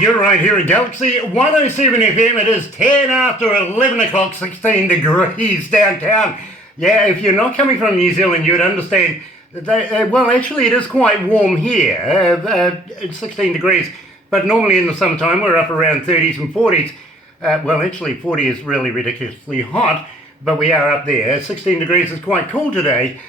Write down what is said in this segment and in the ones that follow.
You're right here at Galaxy 107 FM. It is 10 after 11 o'clock, 16 degrees downtown. Yeah, if you're not coming from New Zealand, you'd understand. Well, actually, it is quite warm here, 16 degrees. But normally in the summertime, we're up around 30s and 40s. Well, actually, 40 is really ridiculously hot, but we are up there. 16 degrees is quite cool today.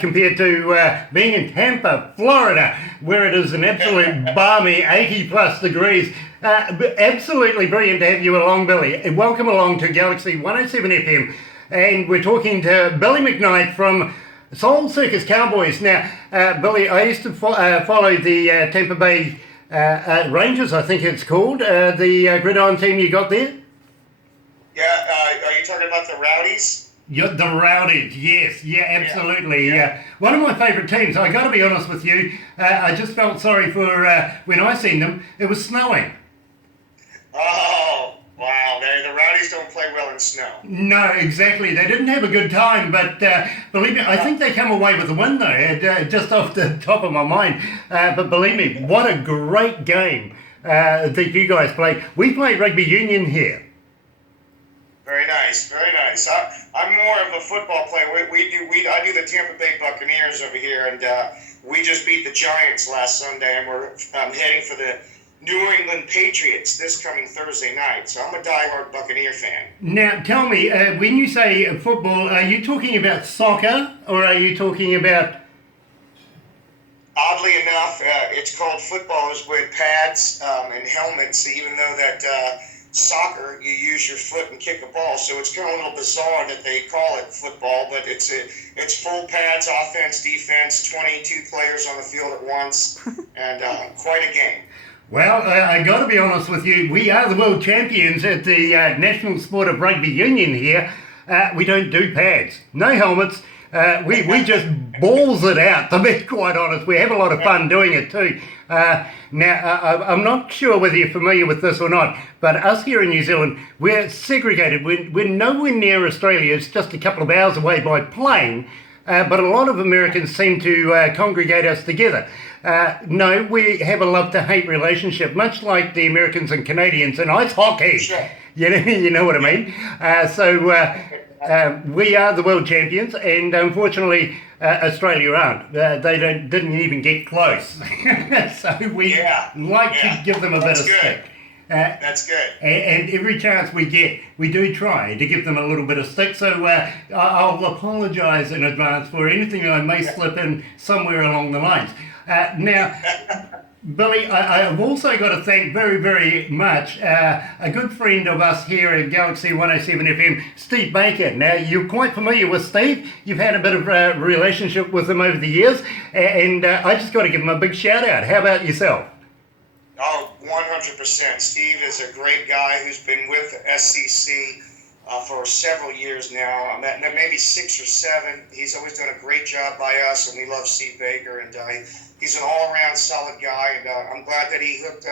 Compared to being in Tampa, Florida, where it is an absolute balmy 80 plus degrees. Absolutely brilliant to have you along, Billy. Welcome along to Galaxy 107 FM. And we're talking to Billy McKnight from Circus, Cowboys. Now, Billy, I used to follow the Tampa Bay Rangers, I think it's called, the gridiron team you got there. Yeah, are you talking about the Rowdies? The Rowdies, yes, yeah, absolutely. Yeah. One of my favourite teams. I got to be honest with you. I just felt sorry for when I seen them. It was snowing. Oh, wow! The Rowdies don't play well in snow. No, exactly. They didn't have a good time, but believe me, I think they come away with a win though. Just off the top of my mind. But believe me, what a great game that you guys played. We played rugby union here. Very nice, very nice. I'm more of a football player. I do the Tampa Bay Buccaneers over here, and we just beat the Giants last Sunday, and we're heading for the New England Patriots this coming Thursday night. So I'm a diehard Buccaneer fan. Now, tell me, when you say football, are you talking about soccer, or are you talking about... Oddly enough, it's called football is with pads and helmets, even though that... soccer, you use your foot and kick a ball, so it's kind of a little bizarre that they call it football, but it's full pads, offense, defense, 22 players on the field at once, and quite a game. Well, I got to be honest with you, we are the world champions at the National Sport of Rugby Union here. We don't do pads, no helmets. We just balls it out, to be quite honest. We have a lot of fun doing it too. Now, I'm not sure whether you're familiar with this or not, but us here in New Zealand, we're segregated. We're nowhere near Australia. It's just a couple of hours away by plane, but a lot of Americans seem to congregate us together. No, we have a love-to-hate relationship, much like the Americans and Canadians in ice hockey. Sure. You know what I mean? We are the world champions, and unfortunately, Australia aren't. They didn't even get close. So we like to give them a bit of stick. That's good. And every chance we get, we do try to give them a little bit of stick. So I'll apologise in advance for anything I may slip in somewhere along the lines. Now, Billy, I've also got to thank very, very much a good friend of us here at Galaxy 107 FM, Steve Baker. Now, you're quite familiar with Steve. You've had a bit of a relationship with him over the years, and I just got to give him a big shout out. How about yourself? Oh, 100%. Steve is a great guy who's been with SCC for several years now, maybe 6 or 7. He's always done a great job by us, and we love Steve Baker, and he's an all-around solid guy, and I'm glad that he hooked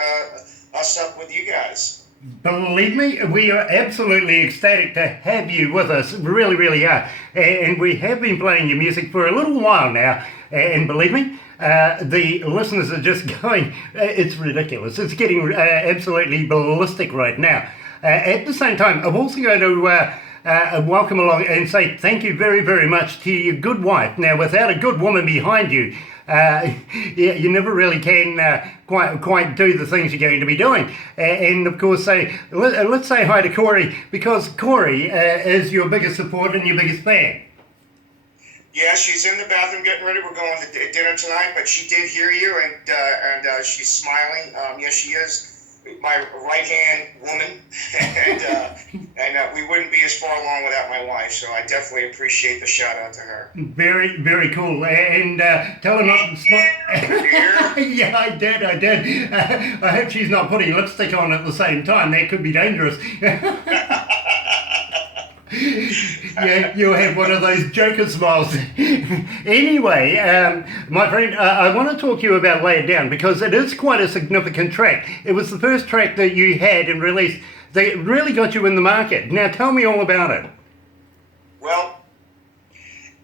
us up with you guys. Believe me, we are absolutely ecstatic to have you with us, really, really are, and we have been playing your music for a little while now, and believe me, the listeners are just going, it's ridiculous, it's getting absolutely ballistic right now. At the same time, I'm also going to welcome along and say thank you very, very much to your good wife. Now, without a good woman behind you, you never really can quite do the things you're going to be doing. And of course, let's say hi to Corey, because Corey is your biggest supporter and your biggest fan. Yeah, she's in the bathroom getting ready. We're going to dinner tonight, but she did hear you, and she's smiling. Yes, she is my right-hand woman, and we wouldn't be as far along without my wife, so I definitely appreciate the shout-out to her. Very, very cool. And tell her not to smoke. Yeah, I did. I hope she's not putting lipstick on at the same time. That could be dangerous. Yeah, you'll have one of those Joker smiles. Anyway, my friend, I want to talk to you about Lay It Down, because it is quite a significant track. It was the first track that you had and released that really got you in the market. Now, tell me all about it. Well,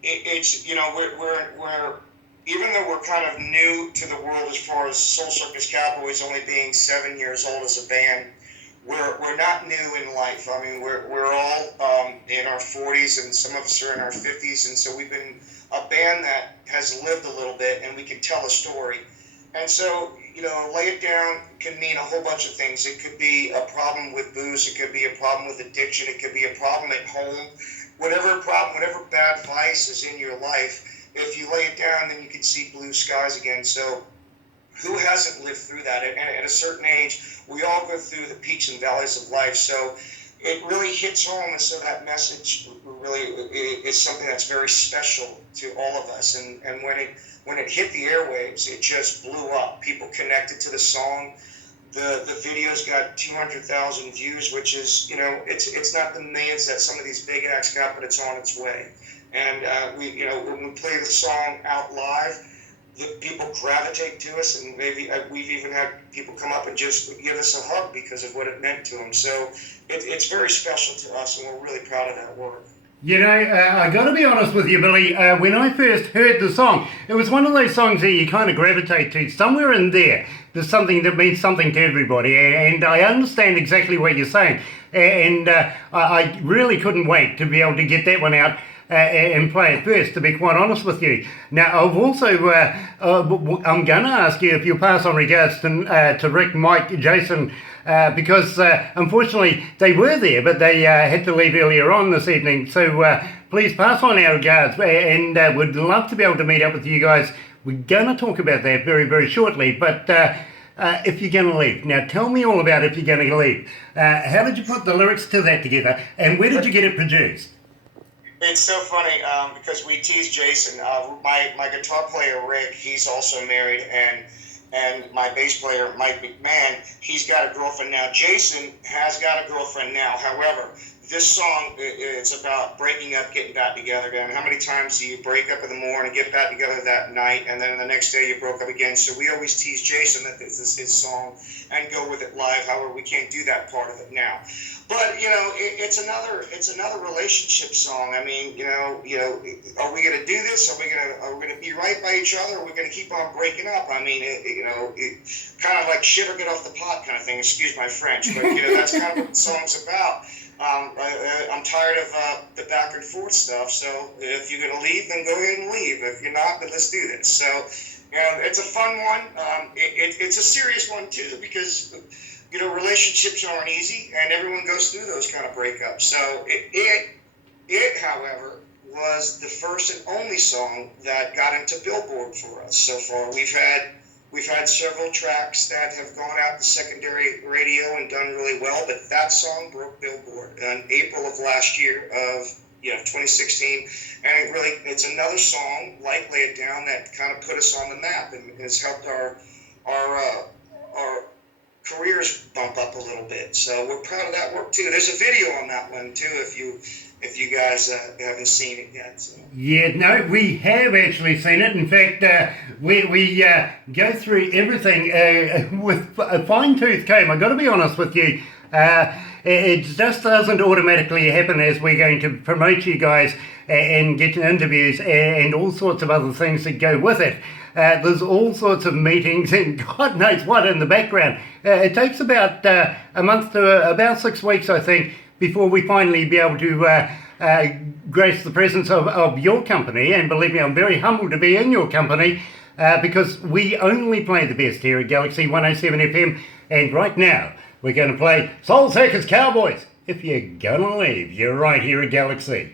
it's, we're even though we're kind of new to the world as far as Soul Circus Cowboys only being 7 years old as a band, we're not new in life. I mean, we're all in our 40s, and some of us are in our 50s, and so we've been a band that has lived a little bit, and we can tell a story. And so, Lay It Down can mean a whole bunch of things. It could be a problem with booze. It could be a problem with addiction. It could be a problem at home. Whatever problem, whatever bad vice is in your life, if you lay it down, then you can see blue skies again. So who hasn't lived through that? And at a certain age, we all go through the peaks and valleys of life. So it really hits home, and so that message really is something that's very special to all of us. And when it hit the airwaves, it just blew up. People connected to the song. The video's got 200,000 views, which is, it's not the millions that some of these big acts got, but it's on its way. And when we play the song out live, the people gravitate to us, and maybe we've even had people come up and just give us a hug because of what it meant to them. So it's very special to us, and we're really proud of that work. I got to be honest with you, Billy. When I first heard the song, it was one of those songs that you kind of gravitate to. Somewhere in there's something that means something to everybody, and I understand exactly what you're saying. And I really couldn't wait to be able to get that one out and play it first, to be quite honest with you. Now, I've also, I'm going to ask you if you'll pass on regards to Rick, Mike, Jason, because unfortunately they were there, but they had to leave earlier on this evening. So please pass on our regards, and would love to be able to meet up with you guys. We're going to talk about that very, very shortly, but if you're going to leave. Now, tell me all about if you're going to leave. How did you put the lyrics to that together, and where did you get it produced? It's so funny because we tease Jason. My guitar player, Rick, he's also married, and my bass player, Mike McMahon, he's got a girlfriend now. Jason has got a girlfriend now. However, this song, it's about breaking up, getting back together again. How many times do you break up in the morning, get back together that night, and then the next day you broke up again? So we always tease Jason that this is his song and go with it live. However, we can't do that part of it now. But it's another relationship song. I mean, are we going to do this? Are we going to be right by each other? Or are we going to keep on breaking up? I mean, kind of like shit or get off the pot kind of thing. Excuse my French, but that's kind of what the song's about. I'm tired of the back and forth stuff. So if you're going to leave, then go ahead and leave. If you're not, then let's do this. So it's a fun one. It's a serious one too, because relationships aren't easy, and everyone goes through those kind of breakups. So it, however, was the first and only song that got into Billboard for us so far. We've had several tracks that have gone out to secondary radio and done really well, but that song broke Billboard in April of last year of 2016, and it's another song like Lay It Down that kind of put us on the map and has helped our careers bump up a little bit. So we're proud of that work too. There's a video on that one too, if you guys haven't seen it yet. So. Yeah, no, we have actually seen it. In fact, we go through everything with a fine-tooth comb. I've got to be honest with you. It just doesn't automatically happen as we're going to promote you guys and get interviews and all sorts of other things that go with it. There's all sorts of meetings and God knows what in the background. It takes about a month to about 6 weeks, I think, before we finally be able to grace the presence of your company. And believe me, I'm very humbled to be in your company because we only play the best here at Galaxy 107 FM. And right now, we're going to play Soul Circus Cowboys. If you're going to leave, you're right here at Galaxy.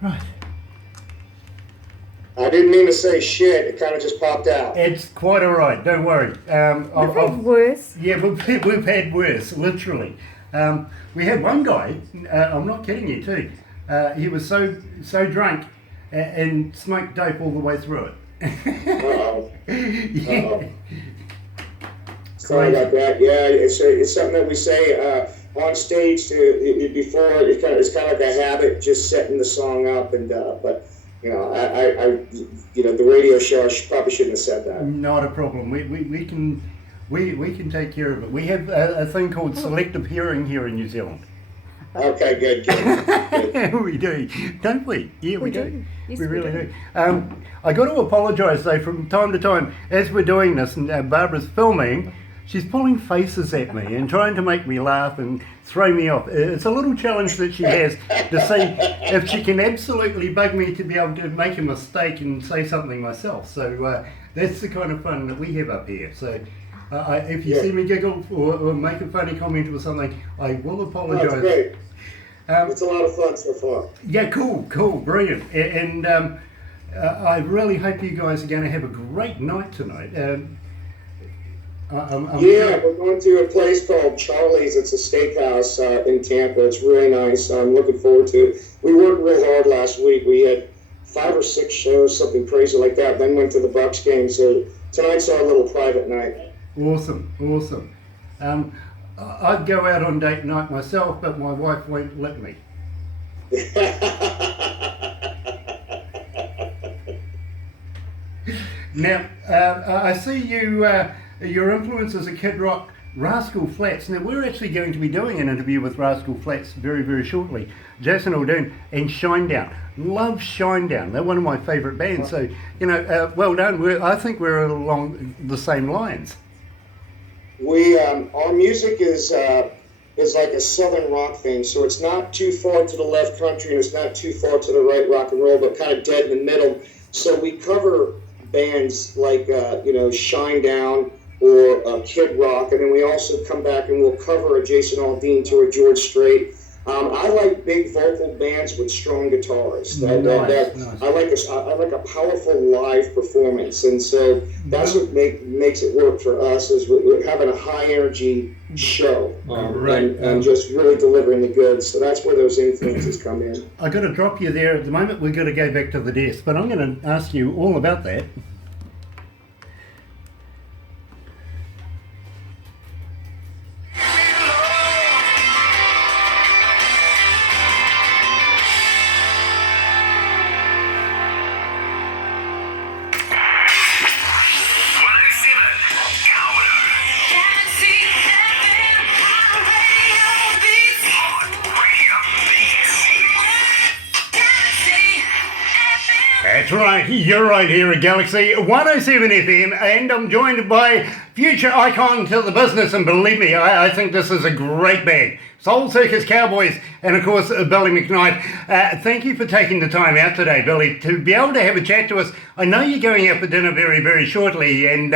Right. I didn't mean to say shit. It kind of just popped out. It's quite all right. Don't worry. We've had worse. Yeah, we've had worse, literally. We had one guy, I'm not kidding you too, he was so drunk and smoked dope all the way through it. Uh-oh. Yeah. Uh-oh. Sorry about that. Yeah, it's something that we say on stage before. It's kind of like a habit, just setting the song up, and but I the radio show, I probably shouldn't have said that. Not a problem. We can We can take care of it. We have a thing called selective hearing here in New Zealand. Okay, good. We do, don't we? Yeah, we do. Yes, we really do. I got to apologise though from time to time as we're doing this, and Barbara's filming. She's pulling faces at me and trying to make me laugh and throw me off. It's a little challenge that she has to see if she can absolutely bug me to be able to make a mistake and say something myself. So that's the kind of fun that we have up here. So if you see me giggle or make a funny comment or something, I will apologise. That's great. It's a lot of fun so far. Yeah, cool, brilliant. And I really hope you guys are going to have a great night tonight. We're going to a place called Charlie's. It's a steakhouse in Tampa. It's really nice. I'm looking forward to it. We worked real hard last week. We had 5 or 6 shows, something crazy like that. Then went to the Bucks game. So tonight's our little private night. Awesome. I'd go out on date night myself, but my wife won't let me. Now, I see you. Your influences are Kid Rock, Rascal Flatts. Now, we're actually going to be doing an interview with Rascal Flatts very, very shortly. Jason Aldean and Shinedown. Love Shinedown. They're one of my favourite bands. So, well done. I think we're along the same lines. We our music is like a southern rock thing. So it's not too far to the left country and it's not too far to the right rock and roll, but kind of dead in the middle. So we cover bands like Shinedown or Kid Rock, and then we also come back and we'll cover a Jason Aldean to a George Strait. I like big vocal bands with strong guitars. Nice. I like a powerful live performance, and so that's what makes it work for us. Is we're having a high energy show, and just really delivering the goods. So that's where those influences come in. I got to drop you there at the moment. We're going to go back to the desk, but I'm going to ask you all about that. That's right, you're right here at Galaxy 107 FM, and I'm joined by future icon to the business, and believe me, I think this is a great band. Soul Circus Cowboys, and of course, Billy McKnight. Thank you for taking the time out today, Billy, to be able to have a chat to us. I know you're going out for dinner very, very shortly, and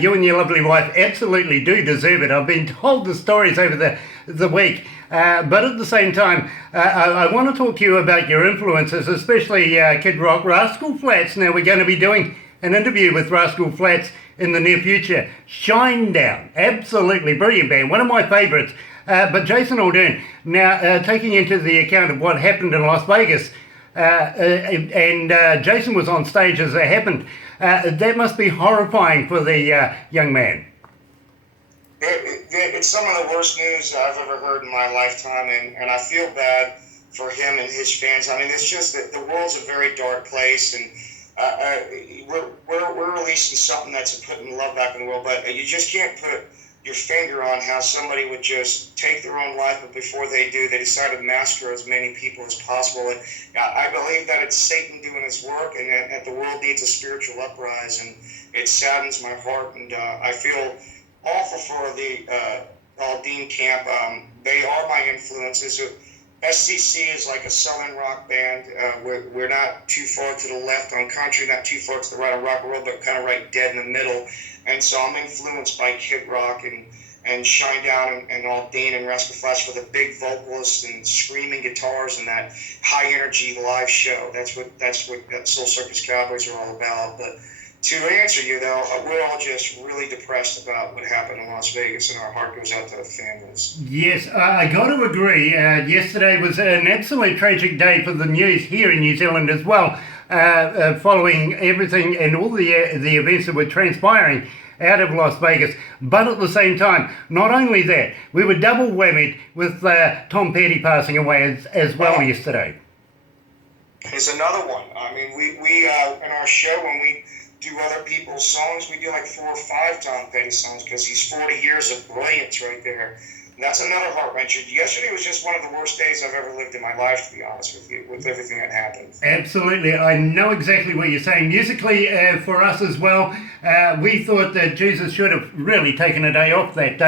you and your lovely wife absolutely do deserve it. I've been told the stories over the week. But at the same time, I want to talk to you about your influences, especially Kid Rock, Rascal Flatts. Now, we're going to be doing an interview with Rascal Flatts in the near future. Shinedown, absolutely brilliant band, one of my favourites. But Jason Aldean, now taking into the account of what happened in Las Vegas, and Jason was on stage as it happened, that must be horrifying for the young man. It's some of the worst news I've ever heard in my lifetime, and I feel bad for him and his fans. I mean, it's just that the world's a very dark place, and we're releasing something that's putting love back in the world, but you just can't put your finger on how somebody would just take their own life, but before they do, they decide to massacre as many people as possible. And I believe that it's Satan doing his work, and that the world needs a spiritual uprise, and it saddens my heart, and I feel awful for the Aldean camp. They are my influences. SCC is like a southern rock band. We're not too far to the left on country, not too far to the right on rock and roll, but kind of right dead in the middle. And so I'm influenced by Kid Rock and Shinedown and Aldean and Rascal Flatts for the big vocalists and screaming guitars and that high energy live show. That's what Soul Circus Cowboys are all about. But to answer you, though, we're all just really depressed about what happened in Las Vegas, and our heart goes out to the families. Yes, I got to agree. Yesterday was an absolutely tragic day for the news here in New Zealand as well, following everything and all the events that were transpiring out of Las Vegas. But at the same time, not only that, we were double whammied with Tom Petty passing away as well yesterday. There's another one. I mean, we in our show, when we do other people's songs. We do like 4 or 5 Tom Petty songs because he's 40 years of brilliance right there. And that's another heart wrencher. Yesterday was just one of the worst days I've ever lived in my life, to be honest with you, with everything that happened. Absolutely. I know exactly what you're saying. Musically, for us as well, we thought that Jesus should have really taken a day off that day.